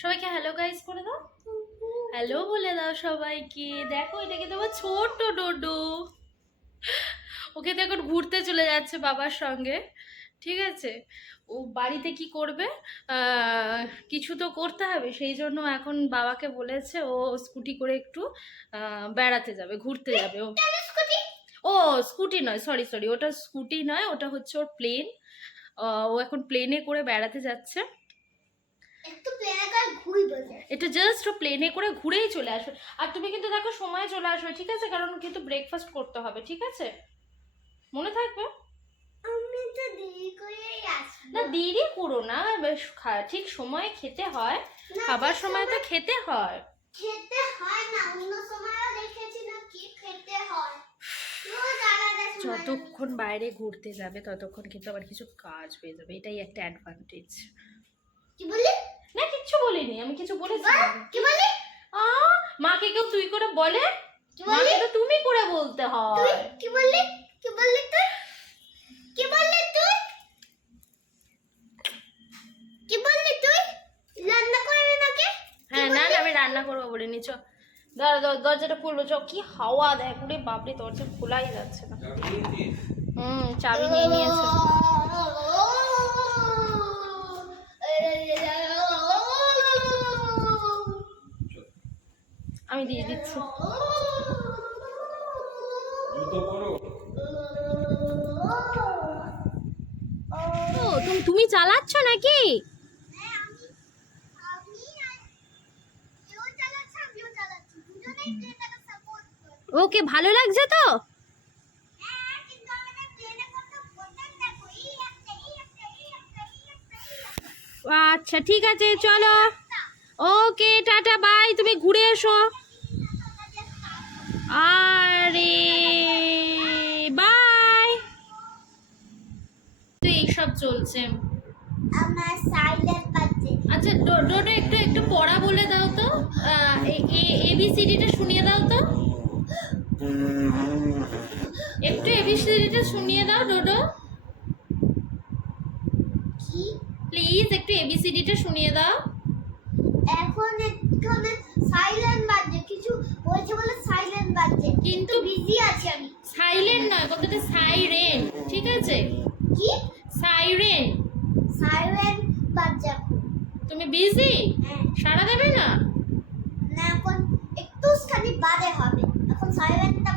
সবাইকে hello guys করে দাও, হ্যালো বলে দাও সবাইকে। দেখো এটাকে তোমার ছোট ডোডো, ওকে তো এখন ঘুরতে চলে যাচ্ছে বাবার সঙ্গে। ঠিক আছে, ও বাড়িতে কি করবে, কিছু তো করতে হবে, সেই জন্য এখন বাবাকে বলেছে ও স্কুটি করে একটু বেড়াতে যাবে, ঘুরতে যাবে। ও স্কুটি নয়, সরি সরি, ওটা স্কুটি নয়, ওটা হচ্ছে ওর প্লেন। ও এখন প্লেনে করে বেড়াতে যাচ্ছে। এটা জাস্ট প্লেনে করে ঘুরেই চলে আসবে। আর তুমি কিন্তু দেখো সময় চলে আসবে, ঠিক আছে, কারণ কিন্তু ব্রেকফাস্ট করতে হবে, ঠিক আছে, মনে থাকবে। না দেরি করো না, ঠিক সময়ে খেতে হয়, খাবার সময় তো খেতে হয়। যতক্ষণ বাইরে ঘুরতে যাবে ততক্ষণ কিন্তু আবার কিছু কাজ হয়ে যাবে, এটাই একটা অ্যাডভান্টেজ। কি বলি? না কিচ্ছু বলিনি, আমি কিছু বলেছি? কি বলি? মাকে কেউ তুই করে বলে? মাকে তো তুমি করে বলতে হয়। কি বললি? কি বললি তুই? কি বললি তুই? কি বললি তুই? রান্না করবি নাকি? হ্যাঁ, না না আমি রান্না করবো বলিনি। চ দরজাটা খুলবো, চ। কি হাওয়া দেখ, ওরে বাপরে, দরজা খোলাই যাচ্ছে না। চাবি নিয়ে নিয়েছে। আমি দিয়ে দিচ্ছি। তুমি চালাচ্ছ নাকি? ওকে ভালো লাগছে তো? আচ্ছা ঠিক আছে, চলো, ওকে টাটা বাই, তুমি ঘুরে এসো। আরে বাই। তো এইসব চলছে আমার সাইলেন্ট বাজছে। আচ্ছা ডোডো, একটু একটু পড়া বলে দাও তো, এবিসিডিটা শুনিয়ে দাও তো, একটু এবিসিডিটা শুনিয়ে দাও ডোডো, কি? প্লিজ একটু এবিসিডিটা শুনিয়ে দাও। এখন এখানে সাইলেন্ট বাজছে, কিছু বলছে বলে সাইলেন্ট বাজছে, কিন্তু বিজি আছি আমি। সাইলেন্ট নয়, কথাটা সাইরেন, ঠিক আছে? কি? সাইরেন। সাইলেন্ট বাজছে। তুমি বিজি? হ্যাঁ। সাড়া দেবে না? না, এখন একটুখানি বাদে হবে, এখন সাইলেন্টটা